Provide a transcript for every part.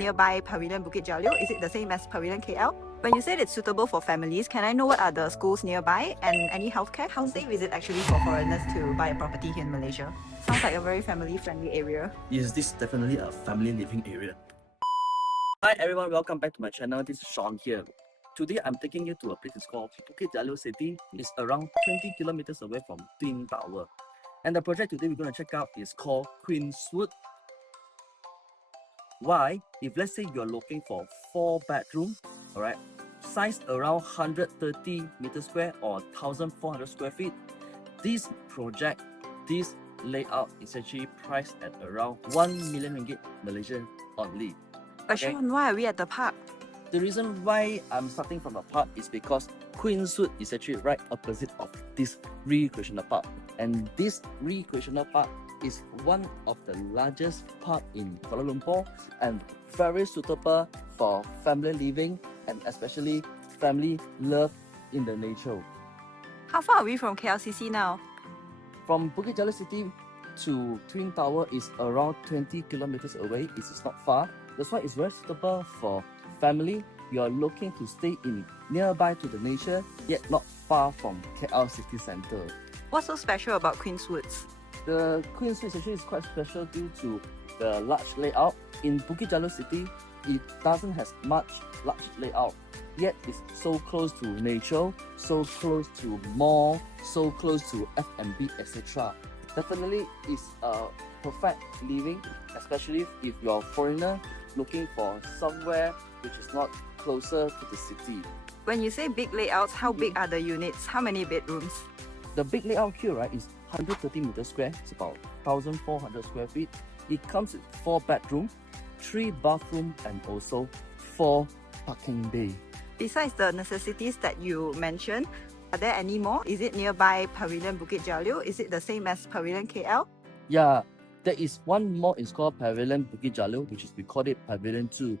nearby Pavilion Bukit Jalil? Is it the same as Pavilion KL? When you said it's suitable for families, can I know what are the schools nearby and any healthcare? How safe is it actually for foreigners to buy a property here in Malaysia? Sounds like a very family-friendly area. Yes, this is definitely a family living area. Hi everyone, welcome back to my channel. This is Sean here. Today I'm taking you to a place called Bukit Jalil City. It's around 20 kilometers away from Twin Tower. And the project today we're going to check out is called Queenswoodz. Why? If let's say you're looking for 4-bedroom, alright, size around 130 meters square or 1400 square feet, this project, this layout is actually priced at around 1 million ringgit Malaysian only. But Sean, why are we at the park? The reason why I'm starting from the park is because Queenswoodz is actually right opposite of this recreational park. And this recreational park is one of the largest park in Kuala Lumpur and very suitable for family living and especially family love in the nature. How far are we from KLCC now? From Bukit Jalil City to Twin Tower is around 20 kilometers away. It is not far. That's why it's very suitable for family. You are looking to stay in nearby to the nature, yet not far from KL city centre. What's so special about Queenswoodz? The Queenswoodz actually is quite special due to the large layout. In Bukit Jalil City, it doesn't have much large layout, yet it's so close to nature, so close to mall, so close to F&B, etc. Definitely is a perfect living, especially if you're a foreigner looking for somewhere which is not closer to the city. When you say big layouts, how big are the units? How many bedrooms? The big layout here, right, is 130 meters square. It's about 1400 square feet. It comes with 4 bedrooms, 3 bathrooms, and also 4 parking bay. Besides the necessities that you mentioned, are there any more? Is it nearby Pavilion Bukit Jalil? Is it the same as Pavilion KL? Yeah, there is one more. It's called Pavilion Bukit Jalil, which is we call it Pavilion 2.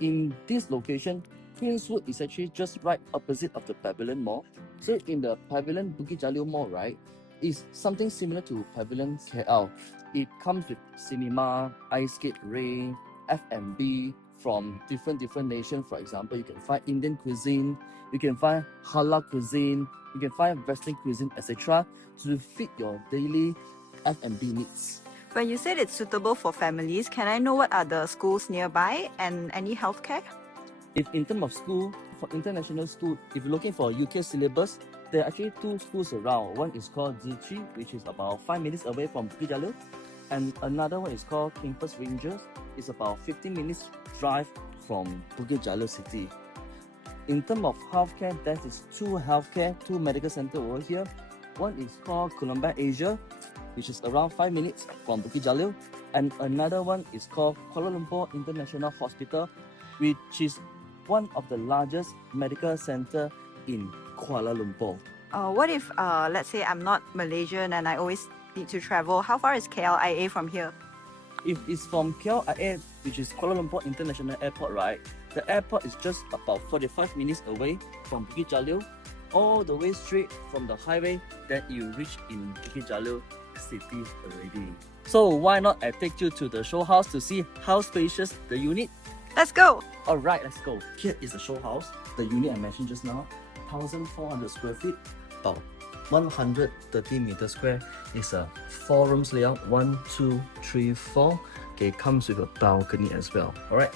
In this location, Queenswoodz is actually just right opposite of the Pavilion Mall. So in the Pavilion Bukit Jalil Mall, right, is something similar to Pavilion KL. It comes with cinema, ice skate ring, F&B from different nations. For example, you can find Indian cuisine, you can find halal cuisine, you can find Western cuisine, etc. to fit your daily F&B needs. When you said it's suitable for families, can I know what are the schools nearby and any healthcare? If in terms of school, for international school, if you're looking for a UK syllabus, there are actually 2 schools around. One is called Zhiqi, which is about 5 minutes away from Bukit Jalil, and another one is called Campus Rangers. It's about 15 minutes drive from Bukit Jalil City. In terms of healthcare, there is 2 healthcare, 2 medical centers over here. One is called Kuala Asia, which is around 5 minutes from Bukit Jalil, and another one is called Kuala Lumpur International Hospital, which is one of the largest medical center in Kuala Lumpur. What if, let's say I'm not Malaysian and I always need to travel? How far is KLIA from here? If it's from KLIA, which is Kuala Lumpur International Airport, right, the airport is just about 45 minutes away from Bukit Jalil, all the way straight from the highway, then you reach in Bukit Jalil city already. So why not I take you to the show house to see how spacious the unit? Let's go! Alright, let's go. Here is the show house. The unit I mentioned just now, 1400 square feet, about 130 meters square. It's a 4 rooms layout, 1, 2, 3, 4. Okay, it comes with a balcony as well. Alright.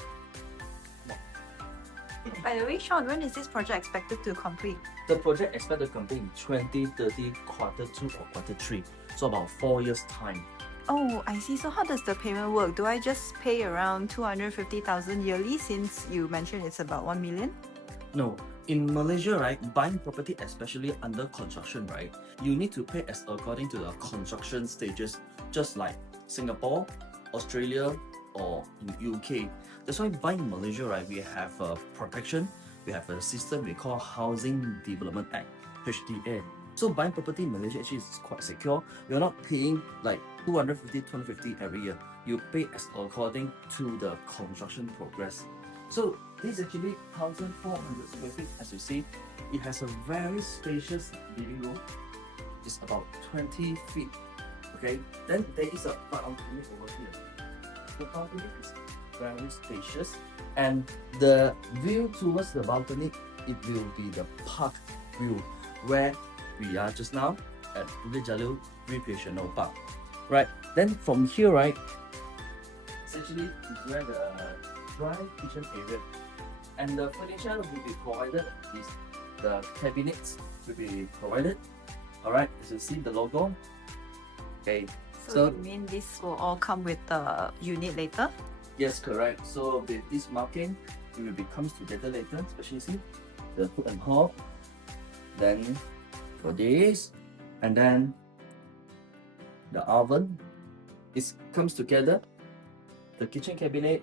By the way, Sean, when is this project expected to complete? The project expected to complete in 2030, quarter 2 or quarter 3. So about 4 years time. Oh, I see. So how does the payment work? Do I just pay around 250,000 yearly since you mentioned it's about 1 million? No. In Malaysia, right, buying property, especially under construction, right, you need to pay as according to the construction stages, just like Singapore, Australia, or in UK. That's why buying in Malaysia, right, we have a protection, we have a system we call Housing Development Act, HDA. So buying property in Malaysia actually is quite secure. You're not paying like 250 every year. You pay as according to the construction progress. So this is actually 1400 square feet. As you see, it has a very spacious living room. It's about 20 feet. Okay, then there is a balcony over here. The balcony is very spacious, and the view towards the balcony, it will be the park view where we are just now at Bukit Jalil Recreational Park. Right, then from here, right, essentially is where the dry kitchen area, and the furniture will be provided is the cabinets will be provided. Alright, as you see the logo. Okay, So you mean this will all come with the unit later? yes, correct. So with this marking, it will becomes together later, especially see the hood and hob. Then for this, and then the oven, it comes together. The kitchen cabinet,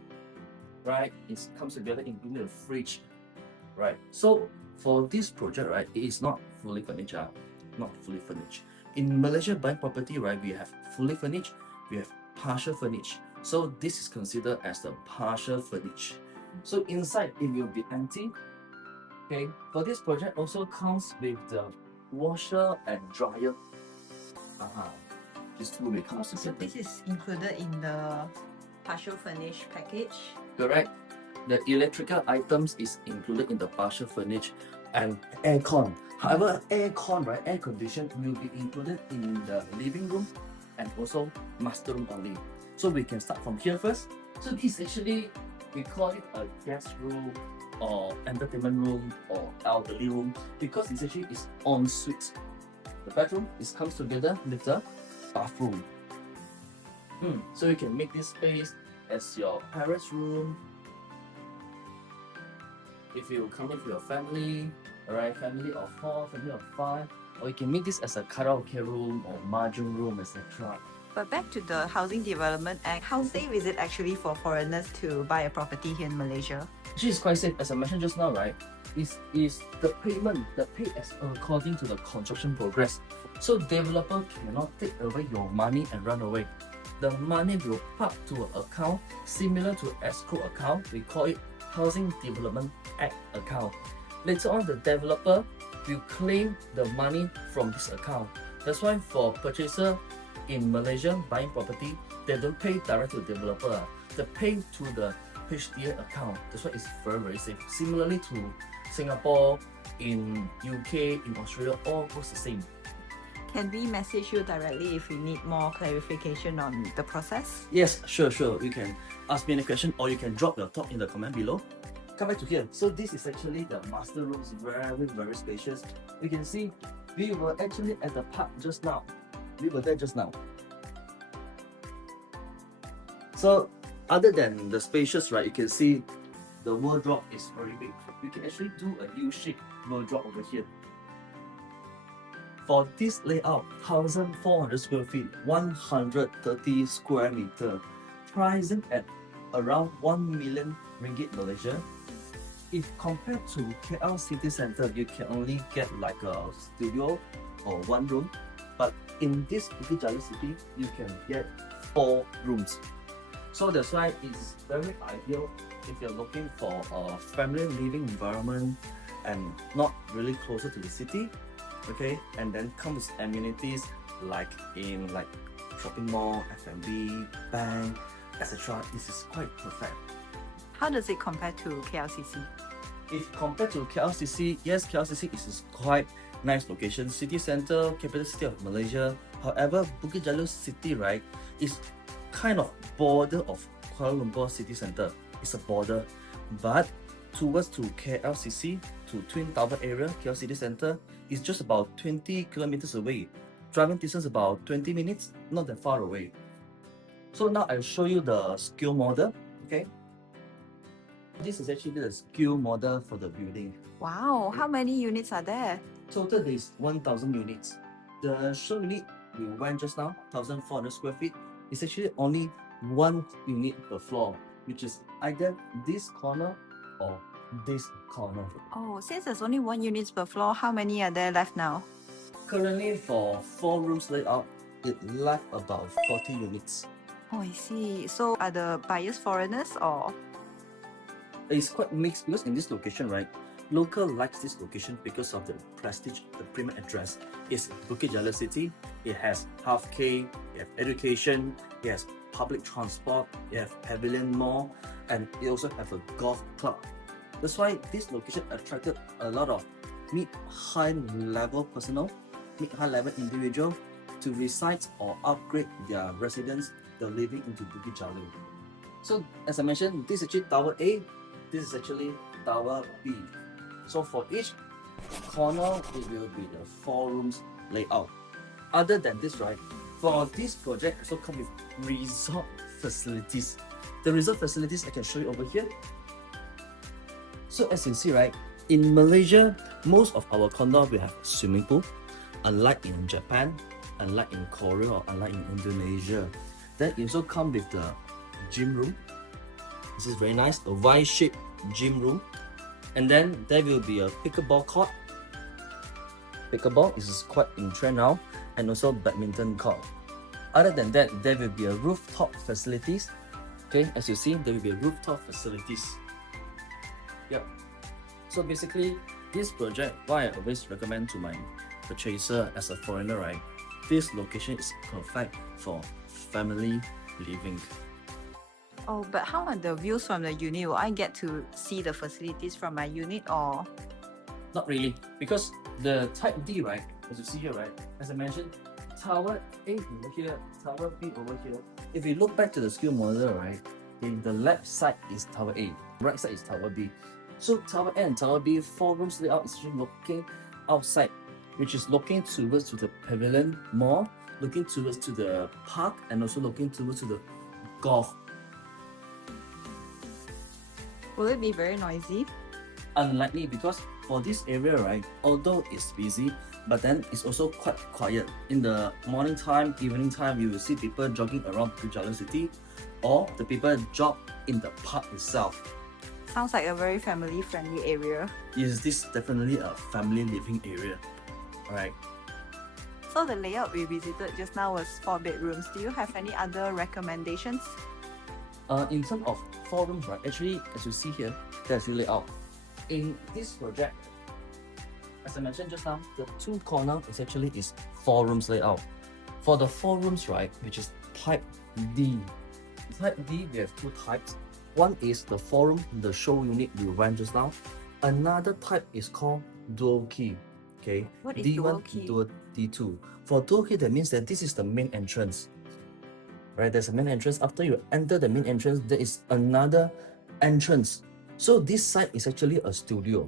right, it comes together including the fridge, right. So for this project, right, it is not fully furnished, not fully furnished. In Malaysia, buying property, right, we have fully furnished, we have partial furnished. So this is considered as the partial furnished. So inside it will be empty. Okay, for this project also comes with the washer and dryer. These two will come So together. this is included in the partial furnished package. Correct. The electrical items is included in the partial furnish and aircon. However, aircon, right, air condition will be included in the living room and also master room only. So we can start from here first. So this actually, we call it a guest room or entertainment room or elderly room because it's actually is en suite. The bedroom comes together with the bathroom. So you can make this space as your parents' room. If you come in with your family, alright, family of 4, family of 5, or you can make this as a karaoke room or mahjong room, etc. But back to the Housing Development Act, how safe is it actually for foreigners to buy a property here in Malaysia? Actually, it's quite safe. As I mentioned just now, right, is the payment, the pay as according to the construction progress. So developer cannot take away your money and run away. The money will park to an account similar to escrow account. We call it Housing Development Act account. Later on, the developer will claim the money from this account. That's why for purchaser in Malaysia buying property, they don't pay direct to the developer. They pay to the HDA account. That's why it's very, very safe. Similarly to Singapore, in UK, in Australia, all goes the same. Can we message you directly if we need more clarification on the process? Yes, sure. You can ask me any question or you can drop your thought in the comment below. Come back to here. So this is actually the master room. It's very, very spacious. You can see we were actually at the park just now. We were there just now. So other than the spacious, right, you can see the wardrobe is very big. You can actually do a U-shaped wardrobe over here. For this layout, 1,400 square feet, 130 square meter, pricing at around 1 million ringgit Malaysia. If compared to KL City Centre, you can only get like a studio or one room. But in this Bukit Jalil city, you can get 4 rooms. So that's why it's very ideal if you're looking for a family living environment and not really closer to the city. Okay, and then comes amenities like in like shopping mall, F&B, bank, etc. This is quite perfect. How does it compare to KLCC? If compared to KLCC, yes, KLCC is quite nice location, city center, capital city of Malaysia. However, Bukit Jalil city, right, is kind of border of Kuala Lumpur city center. It's a border, but towards to KLCC, to Twin Tower area, KL City Centre, is just about 20 kilometers away. Driving distance about 20 minutes, not that far away. So now I'll show you the scale model, okay? This is actually the scale model for the building. Wow, how many units are there? Total there is 1,000 units. The show unit we went just now, 1,400 square feet, is actually only 1 unit per floor, which is either this corner or this corner. Oh, since there's only 1 unit per floor, how many are there left now? Currently for 4 rooms layout, it left about 40 units. Oh, I see. So are the buyers foreigners or? It's quite mixed because in this location, right, local likes this location because of the prestige, the premium address. It's Bukit Jalil city. It has healthcare, you have education, it has public transport, you have Pavilion Mall, and it also have a golf club. That's why this location attracted a lot of mid-high level personnel, mid-high level individual to reside or upgrade their residence, their living into Bukit Jalil. So as I mentioned, this is actually Tower A, this is actually Tower B. So for each corner, it will be the 4 rooms layout. Other than this, right, for this project also come with resort facilities. The resort facilities I can show you over here. So as you see, right, in Malaysia, most of our condo will have swimming pool, unlike in Japan, unlike in Korea, or unlike in Indonesia. Then it also comes with the gym room. This is very nice, a Y-shaped gym room. And then there will be a pickleball court. Pickleball is quite in trend now, and also badminton court. Other than that, there will be a rooftop facilities. Okay, as you see, there will be a rooftop facilities. Yep. So basically, this project, why I always recommend to my purchaser as a foreigner, right? This location is perfect for family living. Oh, but how are the views from the unit? Will I get to see the facilities from my unit or? Not really, because the type D, right, as you see here, right, as I mentioned, Tower A over here, Tower B over here. If you look back to the skill model, right, okay, the left side is Tower A, right side is Tower B. So Tower A and Tower B, 4 rooms layout is looking outside, which is looking towards to the pavilion mall, looking towards to the park, and also looking towards to the golf. Will it be very noisy? Unlikely, because for this area, right, although it's busy, but then it's also quite quiet. In the morning time, evening time, you will see people jogging around Bukit Jalil city, or the people jog in the park itself. Sounds like a very family-friendly area. Yes, this is definitely a family living area. Alright. So the layout we visited just now was 4 bedrooms. Do you have any other recommendations? In terms of 4 rooms, right, actually, as you see here, there's the layout. In this project, as I mentioned just now, the 2 corners is actually 4 rooms layout. For the 4 rooms, right, which is type D. Type D, we have 2 types. One is the 4 room, the show unit we ran just now. Another type is called dual key. Okay, What is D1, dual key? D2. For dual key, that means that this is the main entrance. Right, there's a main entrance. After you enter the main entrance, there is another entrance. So this side is actually a studio,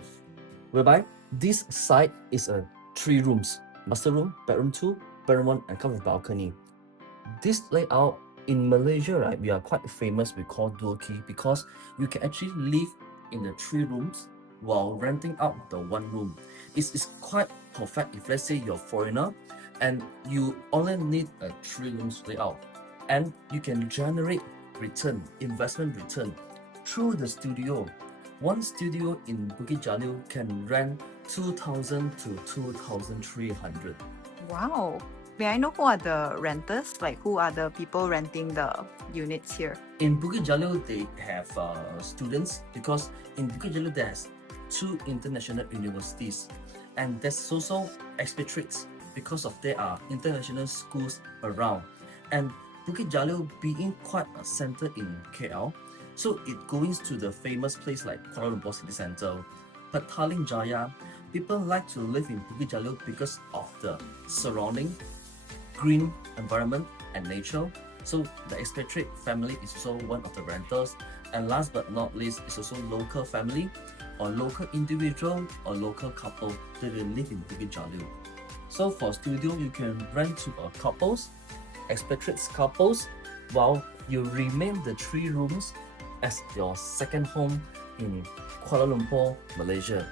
whereby this side is a 3 rooms, master room, bedroom 2, bedroom 1, and come with balcony. This layout in Malaysia, right, we are quite famous. We call dual key because you can actually live in the 3 rooms while renting out the 1 room. It's quite perfect if let's say you're a foreigner and you only need a 3 rooms layout, and you can generate return, investment return through the studio. One studio in Bukit Jalil can rent 2,000 to 2,300. Wow. May I know who are the renters? Like who are the people renting the units here? In Bukit Jalil, they have students, because in Bukit Jalil there's 2 international universities, and there's also expatriates because of there are international schools around. And Bukit Jalil being quite a center in KL, so it goes to the famous place like Kuala Lumpur City Centre, Petaling Jaya. People like to live in Bukit Jalil because of the surrounding green environment and nature. So the expatriate family is also one of the renters. And last but not least, is also local family or local individual or local couple that will live in Bukit Jalil. So for studio, you can rent to couples, expatriates couples, while you remain the 3 rooms as your second home in Kuala Lumpur, Malaysia.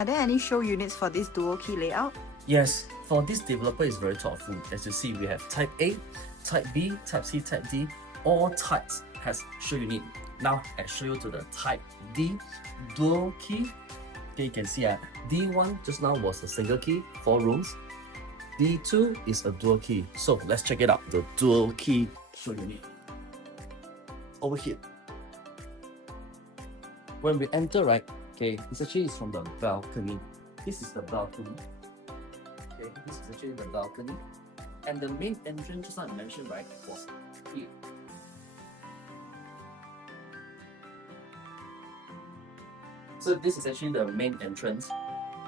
Are there any show units for this dual key layout? Yes, for this developer is very thoughtful. As you see, we have type A, type B, type C, type D. All types has show unit. Now I show you to the type D, dual key. Okay, you can see D1 just now was a single key, 4 rooms. D2 is a dual key. So let's check it out. The dual key show unit. Over here. When we enter, right, okay, this actually is from the balcony. This is the balcony. Okay, this is actually the balcony. And the main entrance, just like I mentioned, right, was here. So this is actually the main entrance.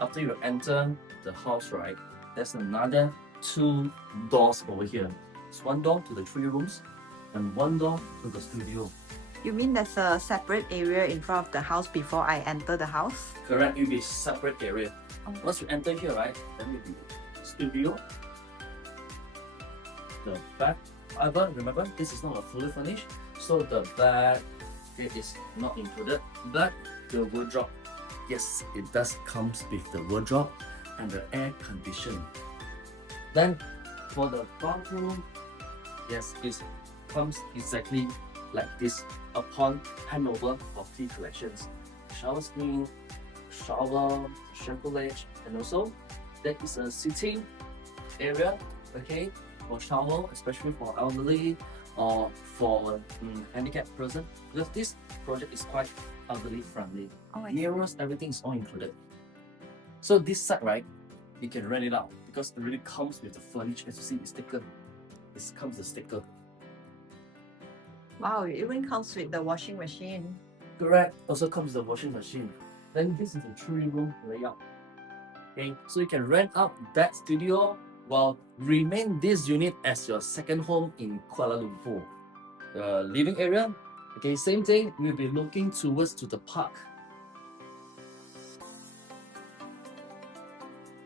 After you enter the house, right, there's another 2 doors over here. It's 1 door to the 3 rooms and 1 door to the studio. You mean there's a separate area in front of the house before I enter the house? Correct, it will be separate area. Oh. Once you enter here, right, then will be studio. The back. However, remember, this is not a fully furnished, so the back it is not included. But the wardrobe, yes, it does comes with the wardrobe and the air condition. Then for the bathroom, yes, it comes exactly like this upon handover of key collections. Shower screen, shower, shampoo ledge, and also there is a sitting area, okay, for shower, especially for elderly or for handicapped person, because this project is quite elderly friendly. Oh, I see. Mirrors, everything is all included. So this side, right, you can rent it out because it really comes with the furniture. As you see, the sticker, it comes with the sticker. Wow, it even comes with the washing machine. Correct. Also comes with the washing machine. Then this is the 3-room layout. Okay, so you can rent out that studio while remain this unit as your second home in Kuala Lumpur. The living area, okay, same thing. We'll be looking towards to the park.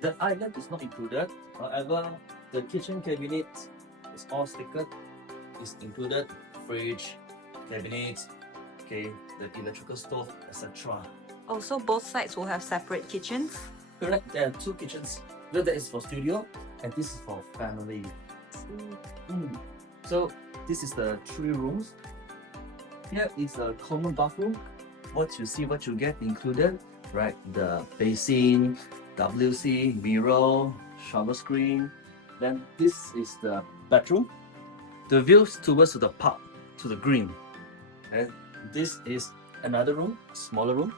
The island is not included. However, the kitchen cabinet is all stickered. It's included fridge, cabinets, okay, the electrical stove, etc. Also, both sides will have separate kitchens. Correct. There are 2 kitchens. That is for studio, and this is for family. So this is the 3 rooms. Here is a common bathroom. What you see, what you get included, right? The basin, WC, mirror, shower screen. Then this is the bedroom. The views towards the park, to the green. And this is another room, smaller room.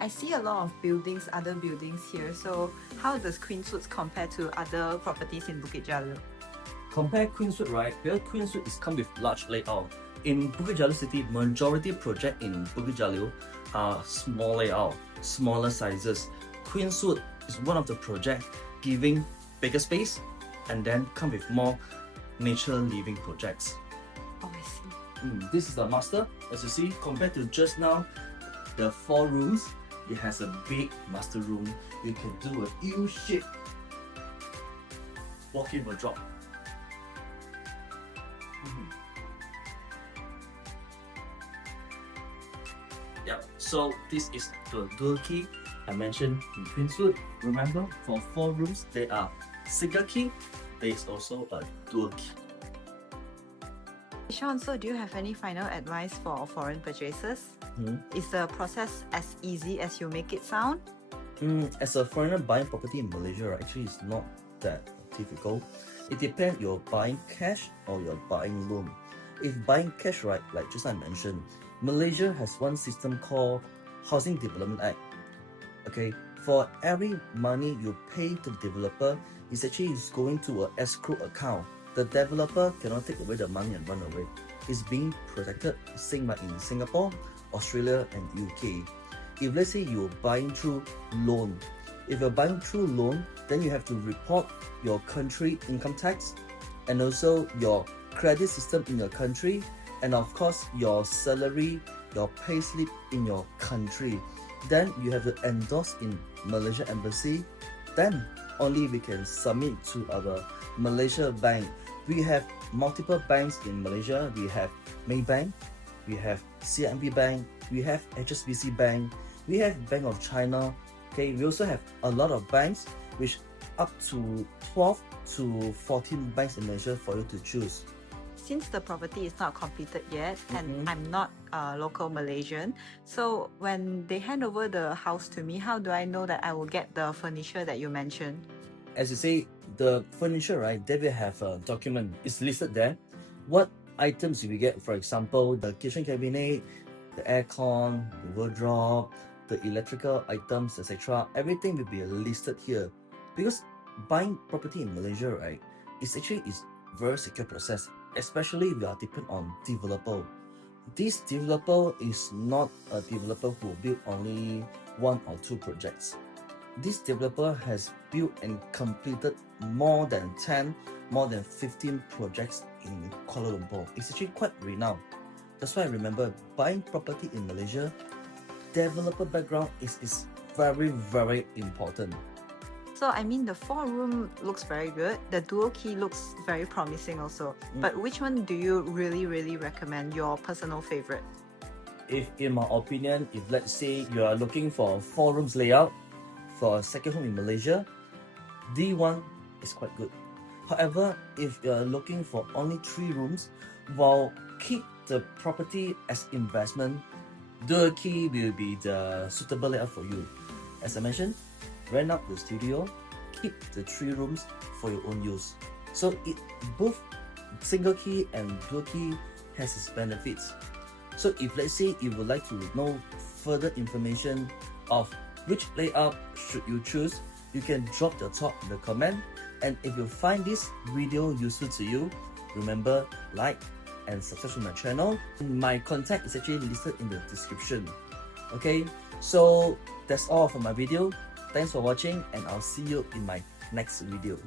I see a lot of buildings, other buildings here. So how does Queenswoodz compare to other properties in Bukit Jalil? Compare Queenswoodz, right? Here Queenswoodz is come with large layout. In Bukit Jalil city, majority project in Bukit Jalil are small layout, smaller sizes. Queenswoodz is one of the project giving bigger space and then come with more nature living projects. Oh, I see. This is the master. As you see, compared to just now, the 4 rooms, it has a big master room. You can do a U-shaped walk-in wardrobe. Yeah, so this is the dual key I mentioned in Queenswoodz. Remember, for 4 rooms, they are single key. There is also a dual key. Sean, so do you have any final advice for foreign purchases? Is the process as easy as you make it sound? As a foreigner buying property in Malaysia, actually it's not that difficult. It depends you're buying cash or you're buying loan. If buying cash, right, like just I mentioned, Malaysia has one system called Housing Development Act. Okay, for every money you pay to the developer, it's actually going to an escrow account. The developer cannot take away the money and run away. It's being protected, same like in Singapore, Australia and UK. If let's say you're buying through loan, if you're buying through loan, then you have to report your country income tax and also your credit system in your country, and of course your salary, your payslip in your country. Then you have to endorse in Malaysia Embassy. Then only we can submit to our Malaysia bank. We have multiple banks in Malaysia. We have Maybank, we have CIMB Bank, we have HSBC Bank, we have Bank of China. Okay, we also have a lot of banks, which up to 12 to 14 banks in Malaysia for you to choose. Since the property is not completed yet and I'm not a local Malaysian, so when they hand over the house to me, how do I know that I will get the furniture that you mentioned? As you say, the furniture, right, they will have a document. It's listed there. What items you will get, for example, the kitchen cabinet, the aircon, the wardrobe, the electrical items, etc. Everything will be listed here. Because buying property in Malaysia, right, it's actually is very secure process, especially if you are dependent on developer. this developer is not a developer who built only 1 or 2 projects. This developer has built and completed more than 10, more than 15 projects in Kuala Lumpur. It's actually quite renowned. That's why I remember buying property in Malaysia, developer background is very, very important. So I mean the 4-room looks very good. The dual key looks very promising also. But which one do you really recommend, your personal favorite? If in my opinion, if let's say you are looking for a 4 rooms layout for a second home in Malaysia, D1 is quite good. However, if you are looking for only 3 rooms, while keep the property as investment, dual key will be the suitable layout for you. As I mentioned, rent out the studio, keep the 3 rooms for your own use. So both single key and dual key has its benefits. So if let's say you would like to know further information of which layout should you choose, you can drop the top in the comment. And if you find this video useful to you, remember like and subscribe to my channel. My contact is actually listed in the description. Okay, so that's all for my video. Thanks for watching and I'll see you in my next video.